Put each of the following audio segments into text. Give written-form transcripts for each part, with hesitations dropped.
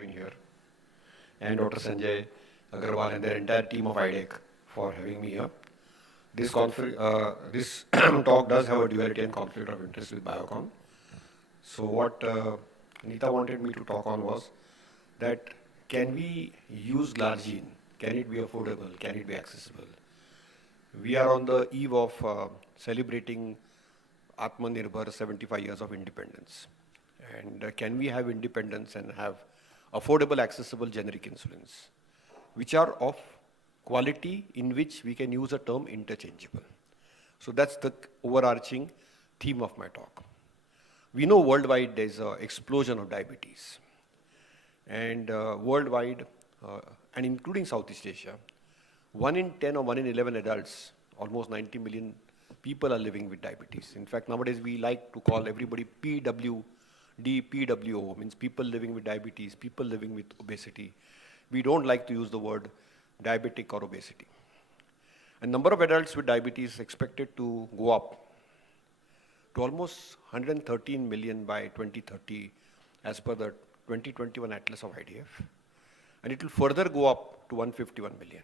being here, and Dr. Sanjay Agarwal and their entire team of IDEC for having me here. This talk does have a duality and conflict of interest with Biocon. So what Anita wanted me to talk on was that can we use glargine? Can it be affordable? Can it be accessible? We are on the eve of celebrating Atmanirbhar 75 years of independence. And can we have independence and have affordable, accessible generic insulins, which are of quality in which we can use a term interchangeable. So that's the overarching theme of my talk. We know worldwide there's an explosion of diabetes. And worldwide, and including Southeast Asia, 1 in 10 or 1 in 11 adults, almost 90 million people are living with diabetes. In fact, nowadays we like to call everybody PWD, PWO, means people living with diabetes, people living with obesity. We don't like to use the word diabetic or obesity. And number of adults with diabetes is expected to go up to almost 113 million by 2030 as per the 2021 Atlas of IDF. And it will further go up to 151 million.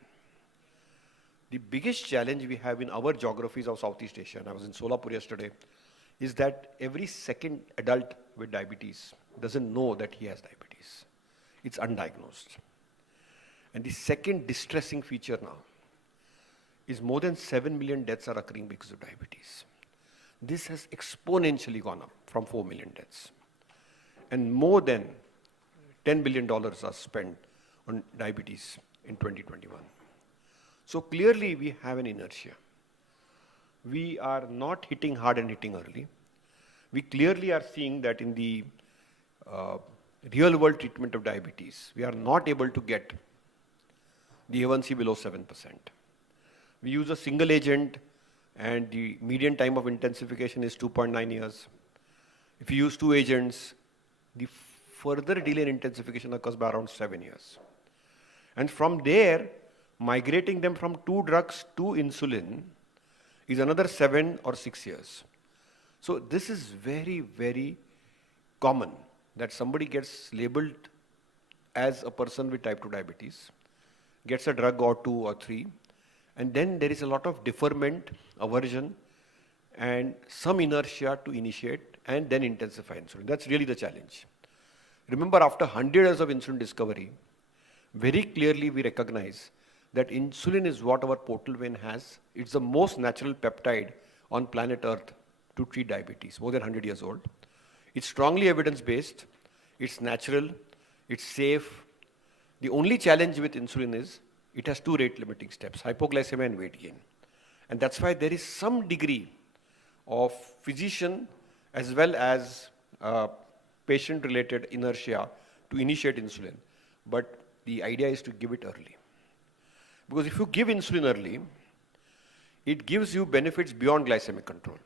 The biggest challenge we have in our geographies of Southeast Asia, and I was in Solapur yesterday, is that every second adult with diabetes doesn't know that he has diabetes. It's undiagnosed. And the second distressing feature now is more than 7 million deaths are occurring because of diabetes. This has exponentially gone up from 4 million deaths. And more than $10 billion are spent on diabetes in 2021. So clearly we have an inertia. We are not hitting hard and hitting early. We clearly are seeing that in the real world treatment of diabetes, we are not able to get the A1C below 7%. We use a single agent and the median time of intensification is 2.9 years. If you use two agents, the further delay in intensification occurs by around 7 years. And from there, migrating them from two drugs to insulin is another 7 or 6 years. So this is very, very common that somebody gets labeled as a person with type 2 diabetes, gets a drug or 2 or 3, and then there is a lot of deferment, aversion, and some inertia to initiate and then intensify insulin. That's really the challenge. Remember, after 100 years of insulin discovery, very clearly we recognize that insulin is what our portal vein has. It's the most natural peptide on planet Earth to treat diabetes, more than 100 years old. It's strongly evidence-based, it's natural, it's safe. The only challenge with insulin is it has two rate-limiting steps, hypoglycemia and weight gain. And that's why there is some degree of physician as well as patient-related inertia to initiate insulin. But the idea is to give it early. Because if you give insulin early, it gives you benefits beyond glycemic control.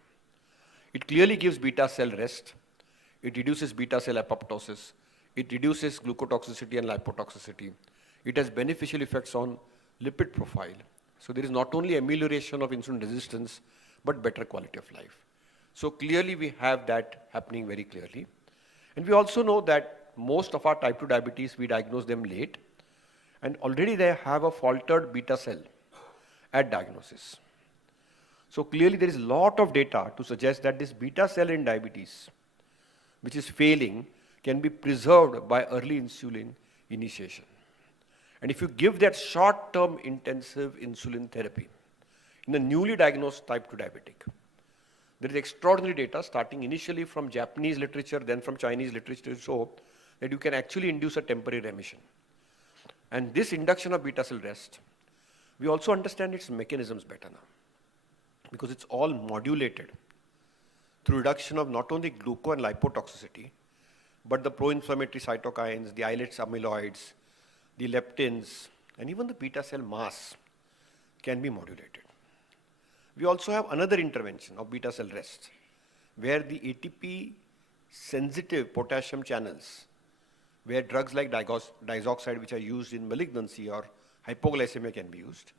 It clearly gives beta cell rest. It reduces beta cell apoptosis. It reduces glucotoxicity and lipotoxicity. It has beneficial effects on lipid profile. So there is not only amelioration of insulin resistance, but better quality of life. So clearly we have that happening very clearly. And we also know that most of our type 2 diabetes, we diagnose them late. And already they have a faltered beta cell at diagnosis. So clearly there is a lot of data to suggest that this beta cell in diabetes, which is failing, can be preserved by early insulin initiation. And if you give that short-term intensive insulin therapy in a newly diagnosed type 2 diabetic, there is extraordinary data starting initially from Japanese literature, then from Chinese literature to show that you can actually induce a temporary remission. And this induction of beta cell rest, we also understand its mechanisms better now, because it's all modulated through reduction of not only gluco and lipotoxicity, but the pro-inflammatory cytokines, the islets amyloids, the leptins, and even the beta cell mass can be modulated. We also have another intervention of beta cell rest, where the ATP sensitive potassium channels, where drugs like diazoxide, which are used in malignancy or hypoglycemia, can be used.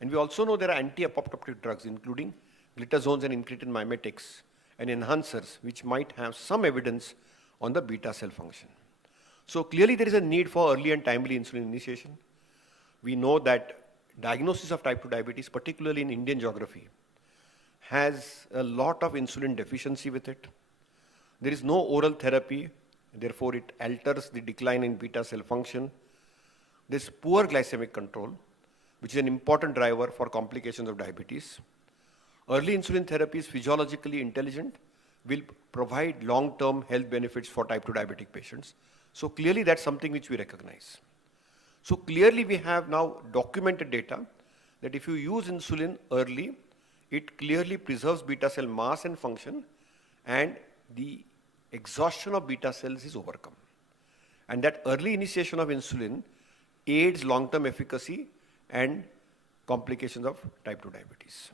And we also know there are anti-apoptotic drugs, including glitazones and incretin mimetics and enhancers, which might have some evidence on the beta cell function. So clearly there is a need for early and timely insulin initiation. We know that diagnosis of type 2 diabetes, particularly in Indian geography, has a lot of insulin deficiency with it. There is no oral therapy, therefore it alters the decline in beta cell function. There's poor glycemic control, which is an important driver for complications of diabetes. Early insulin therapy is physiologically intelligent, will provide long-term health benefits for type 2 diabetic patients. So clearly that's something which we recognize. So clearly we have now documented data that if you use insulin early, it clearly preserves beta cell mass and function, and the exhaustion of beta cells is overcome. And that early initiation of insulin aids long-term efficacy and complications of type 2 diabetes.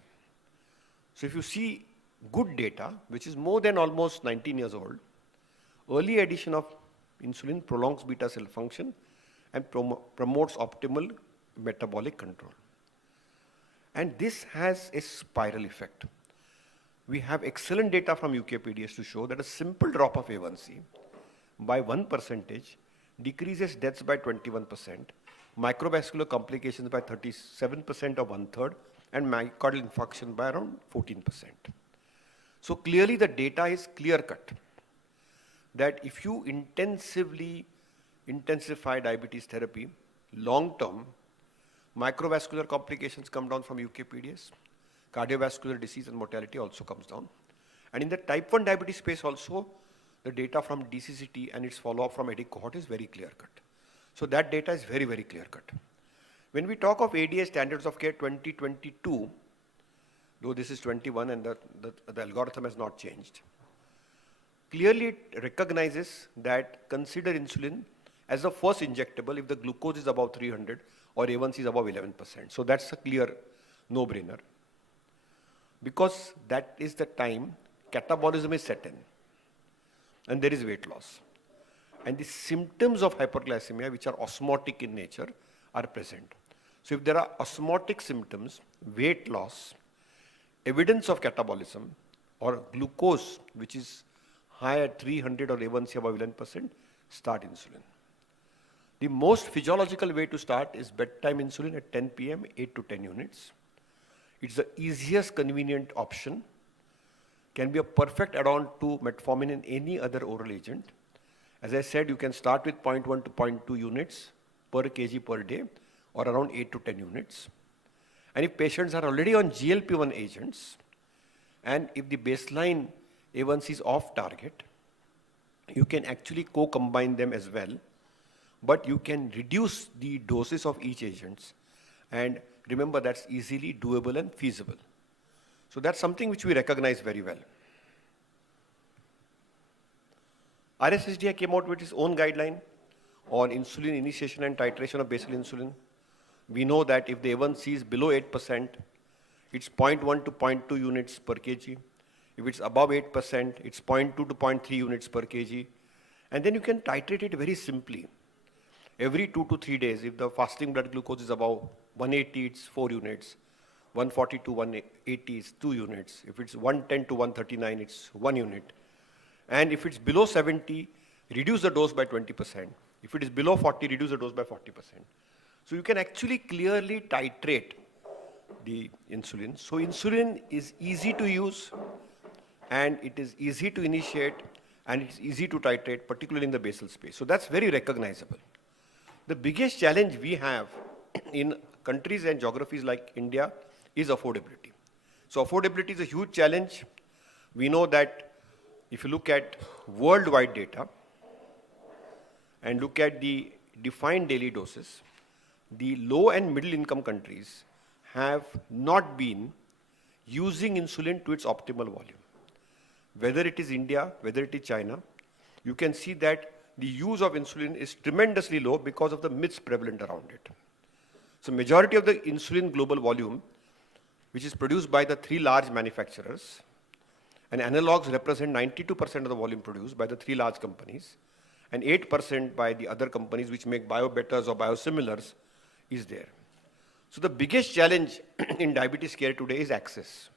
So if you see good data, which is more than almost 19 years old, early addition of insulin prolongs beta cell function and promotes optimal metabolic control. And this has a spiral effect. We have excellent data from UKPDS to show that a simple drop of A1C by 1% decreases deaths by 21%, microvascular complications by 37% or 1/3, and myocardial infarction by around 14%. So clearly the data is clear-cut that if you intensify diabetes therapy, long-term, microvascular complications come down from UKPDS, cardiovascular disease and mortality also comes down. And in the type 1 diabetes space also, the data from DCCT and its follow-up from IDEC cohort is very clear-cut. So that data is very, very clear-cut. When we talk of ADA standards of care 2022, though this is 21 and the algorithm has not changed, clearly it recognizes that consider insulin as the first injectable if the glucose is above 300 or A1C is above 11%. So that's a clear no-brainer. Because that is the time catabolism is set in and there is weight loss. And the symptoms of hyperglycemia, which are osmotic in nature, are present. So if there are osmotic symptoms, weight loss, evidence of catabolism, or glucose, which is high at 300 or A1C above 11%, start insulin. The most physiological way to start is bedtime insulin at 10 p.m., 8 to 10 units. It's the easiest convenient option, can be a perfect add-on to metformin and any other oral agent. As I said, you can start with 0.1 to 0.2 units per kg per day, or around 8 to 10 units. And if patients are already on GLP-1 agents, and if the baseline A1C is off target, you can actually co-combine them as well, but you can reduce the doses of each agent. And remember, that's easily doable and feasible. So that's something which we recognize very well. RSSDI came out with its own guideline on insulin initiation and titration of basal insulin. We know that if the A1C is below 8%, it's 0.1 to 0.2 units per kg. If it's above 8%, it's 0.2 to 0.3 units per kg. And then you can titrate it very simply. Every 2 to 3 days, if the fasting blood glucose is above 180, it's 4 units. 140 to 180 is 2 units. If it's 110 to 139, it's 1 unit. And if it's below 70, reduce the dose by 20%. If it is below 40, reduce the dose by 40%. So you can actually clearly titrate the insulin. So insulin is easy to use, and it is easy to initiate, and it's easy to titrate, particularly in the basal space. So that's very recognizable. The biggest challenge we have in countries and geographies like India is affordability. So affordability is a huge challenge. We know that if you look at worldwide data and look at the defined daily doses, the low and middle income countries have not been using insulin to its optimal volume. Whether it is India, whether it is China, you can see that the use of insulin is tremendously low because of the myths prevalent around it. So majority of the insulin global volume, which is produced by the 3 large manufacturers, and analogs represent 92% of the volume produced by the 3 large companies, and 8% by the other companies which make biobetters or biosimilars is there. So the biggest challenge in diabetes care today is access.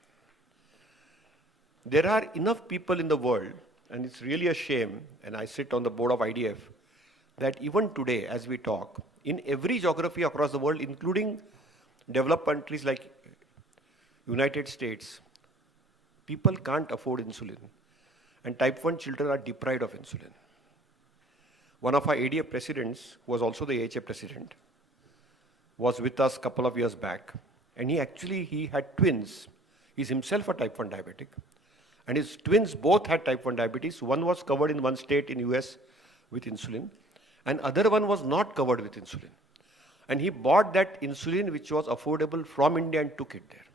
There are enough people in the world, and it's really a shame, and I sit on the board of IDF, that even today, as we talk, in every geography across the world, including developed countries like United States, people can't afford insulin. And type 1 children are deprived of insulin. One of our ADA presidents, who was also the AHA president, was with us a couple of years back. And he had twins. He's himself a type 1 diabetic. And his twins both had type 1 diabetes. One was covered in one state in US with insulin, and other one was not covered with insulin. And he bought that insulin which was affordable from India and took it there.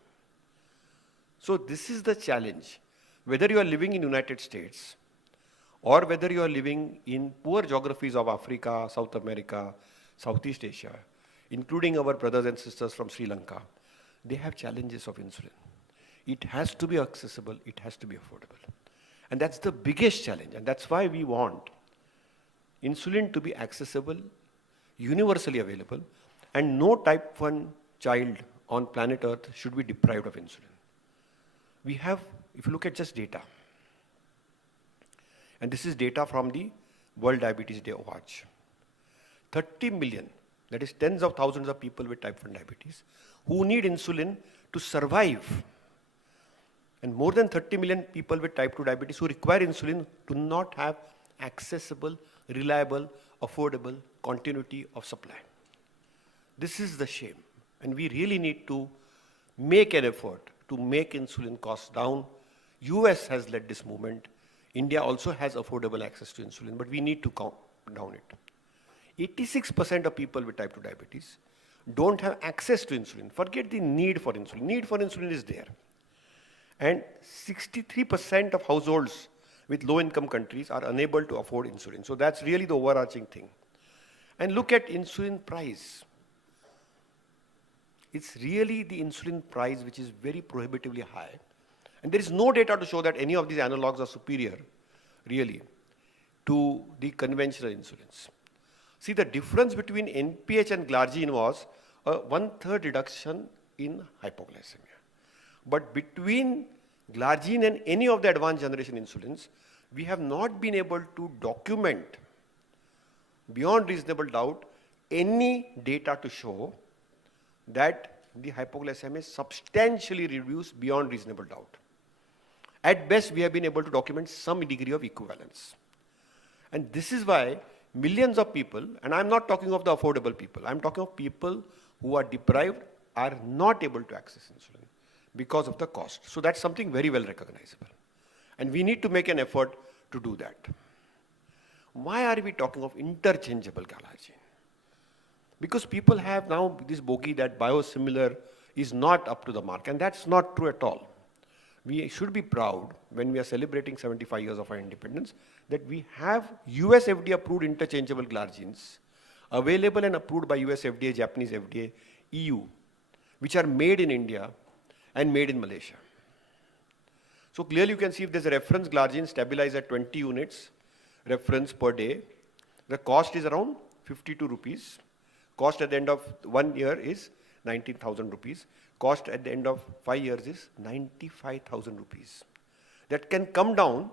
So this is the challenge. Whether you are living in United States or whether you are living in poor geographies of Africa, South America, Southeast Asia, including our brothers and sisters from Sri Lanka, they have challenges of insulin. It has to be accessible, it has to be affordable. And that's the biggest challenge, and that's why we want insulin to be accessible, universally available, and no type 1 child on planet Earth should be deprived of insulin. We have, if you look at just data, and this is data from the World Diabetes Day Watch, 30 million, that is tens of thousands of people with type 1 diabetes, who need insulin to survive. And more than 30 million people with type 2 diabetes who require insulin do not have accessible, reliable, affordable continuity of supply. This is the shame. And we really need to make an effort to make insulin costs down. US has led this movement. India also has affordable access to insulin, but we need to calm down it. 86% of people with type 2 diabetes don't have access to insulin. Forget the need for insulin. Need for insulin is there. And 63% of households with low-income countries are unable to afford insulin. So that's really the overarching thing. And look at insulin price. It's really the insulin price which is very prohibitively high. And there is no data to show that any of these analogs are superior, really, to the conventional insulins. See, the difference between NPH and glargine was a 1/3 reduction in hypoglycemia. But between glargine and any of the advanced generation insulins, we have not been able to document beyond reasonable doubt any data to show that the hypoglycemia is substantially reduced beyond reasonable doubt. At best, we have been able to document some degree of equivalence. And this is why millions of people, and I'm not talking of the affordable people, I'm talking of people who are deprived, are not able to access insulin because of the cost. So that's something very well recognizable. And we need to make an effort to do that. Why are we talking of interchangeable glargine? Because people have now this bogey that biosimilar is not up to the mark, and that's not true at all. We should be proud when we are celebrating 75 years of our independence that we have US FDA approved interchangeable glargines available and approved by US FDA, Japanese FDA, EU, which are made in India and made in Malaysia. So clearly you can see if there's a reference glargine stabilized at 20 units reference per day, the cost is around 52 rupees. Cost at the end of 1 year is 19,000 rupees. Cost at the end of 5 years is 95,000 rupees. That can come down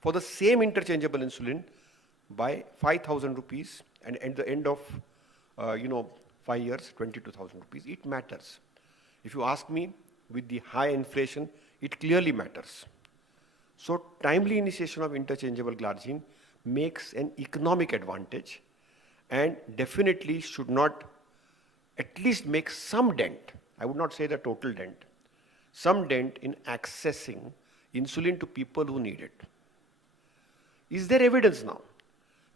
for the same interchangeable insulin by 5,000 rupees, and at the end of 5 years, 22,000 rupees. It matters. If you ask me, with the high inflation, it clearly matters. So timely initiation of interchangeable glargine makes an economic advantage and definitely should not at least make some dent, I would not say the total dent, some dent in accessing insulin to people who need it. Is there evidence now?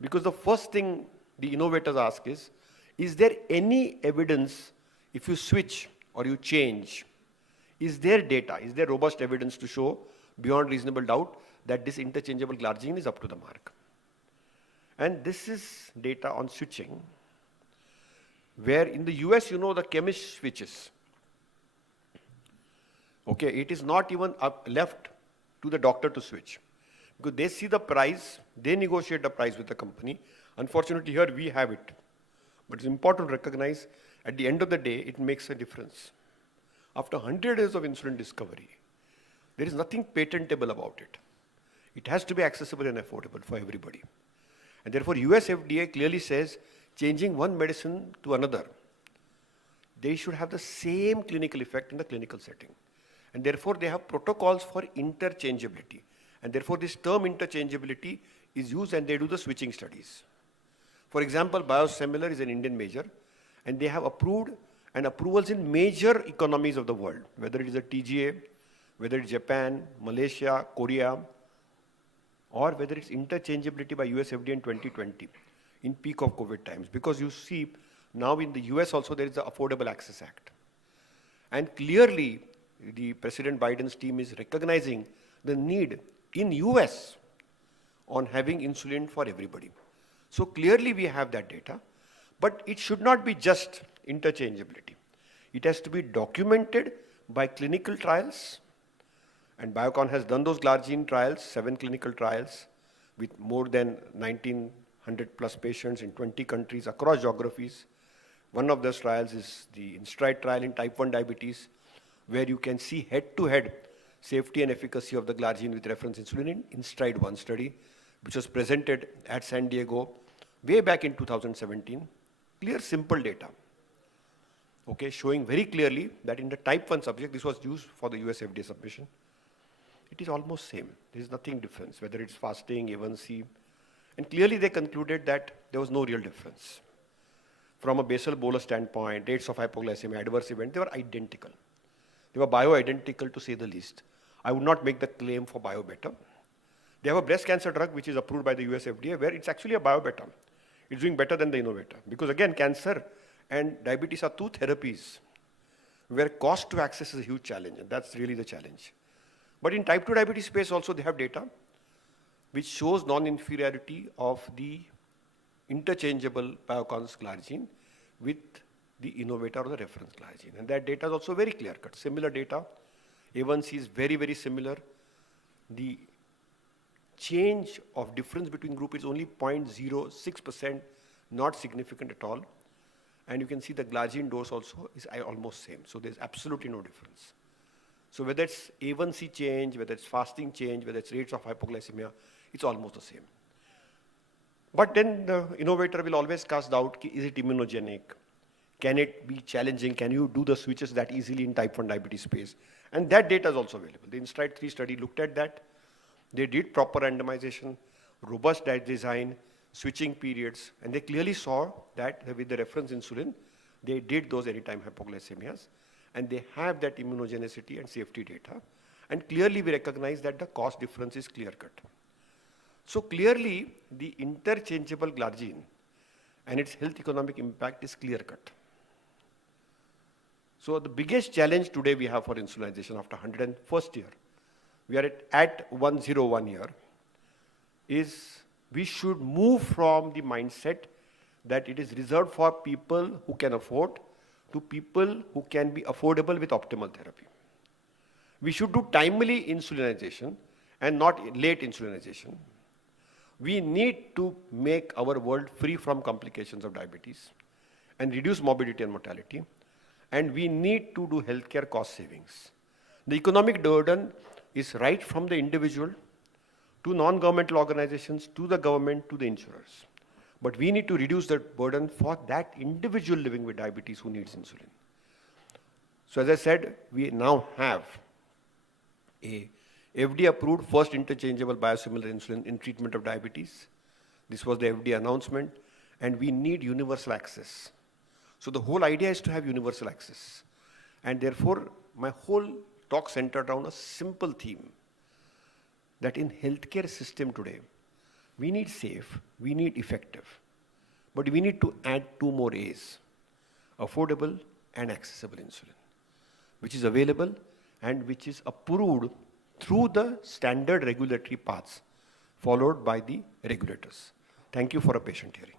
Because the first thing the innovators ask is there any evidence if you switch or you change? Is there data, is there robust evidence to show beyond reasonable doubt that this interchangeable glargine is up to the mark? And this is data on switching, where in the US, the chemist switches. Okay, it is not even left to the doctor to switch, because they see the price, they negotiate the price with the company. Unfortunately, here we have it. But it's important to recognize, at the end of the day, it makes a difference. After 100 years of insulin discovery, there is nothing patentable about it. It has to be accessible and affordable for everybody. And therefore, US FDA clearly says changing one medicine to another, they should have the same clinical effect in the clinical setting. And therefore, they have protocols for interchangeability. And therefore, this term interchangeability is used and they do the switching studies. For example, biosimilar is an Indian major and they have approved and approvals in major economies of the world, whether it is a TGA, whether it's Japan, Malaysia, Korea, or whether it's interchangeability by US FDA in 2020 in peak of COVID times. Because you see, now in the US also there is the Affordable Access Act. And clearly, the President Biden's team is recognizing the need in US on having insulin for everybody. So clearly we have that data, but it should not be just interchangeability. It has to be documented by clinical trials, and Biocon has done those glargine trials, 7 clinical trials with more than 1,900 plus patients in 20 countries across geographies. One of those trials is the InStride trial in type 1 diabetes, where you can see head-to-head safety and efficacy of the glargine with reference insulin in InStride 1 study, which was presented at San Diego way back in 2017. Clear, simple data, okay, showing very clearly that in the type 1 subject, this was used for the US FDA submission. It is almost same. There is nothing difference, whether it's fasting, A1C. And clearly they concluded that there was no real difference. From a basal bolus standpoint, rates of hypoglycemia, adverse event, they were identical. They were bio-identical to say the least. I would not make the claim for bio-better. They have a breast cancer drug which is approved by the US FDA where it's actually a bio-better. It's doing better than the innovator. Because again, cancer and diabetes are 2 therapies where cost to access is a huge challenge, and that's really the challenge. But in type 2 diabetes space also they have data which shows non-inferiority of the interchangeable Biocon's glargine with the innovator or the reference glargine. And that data is also very clear-cut. Similar data, A1C is very, very similar. The change of difference between group is only 0.06%, not significant at all. And you can see the glargine dose also is almost same. So there's absolutely no difference. So whether it's A1C change, whether it's fasting change, whether it's rates of hypoglycemia, it's almost the same. But then the innovator will always cast doubt, is it immunogenic? Can it be challenging? Can you do the switches that easily in type 1 diabetes space? And that data is also available. The InStride 3 study looked at that. They did proper randomization, robust diet design, switching periods, and they clearly saw that with the reference insulin, they did those anytime hypoglycemias, and they have that immunogenicity and safety data. And clearly we recognize that the cost difference is clear-cut. So clearly the interchangeable glargine and its health economic impact is clear-cut. So the biggest challenge today we have for insulinization after 101st year, we are at 101 year, is we should move from the mindset that it is reserved for people who can afford to people who can be affordable with optimal therapy. We should do timely insulinization and not late insulinization. We need to make our world free from complications of diabetes and reduce morbidity and mortality. And we need to do healthcare cost savings. The economic burden is right from the individual to non-governmental organizations, to the government, to the insurers. But we need to reduce that burden for that individual living with diabetes who needs insulin. So as I said, we now have a FDA-approved first interchangeable biosimilar insulin in treatment of diabetes. This was the FDA announcement, and we need universal access. So the whole idea is to have universal access. And therefore, my whole talk centered around a simple theme that in healthcare system today, we need safe, we need effective, but we need to add 2 more A's, affordable and accessible insulin, which is available and which is approved through the standard regulatory paths followed by the regulators. Thank you for a patient hearing.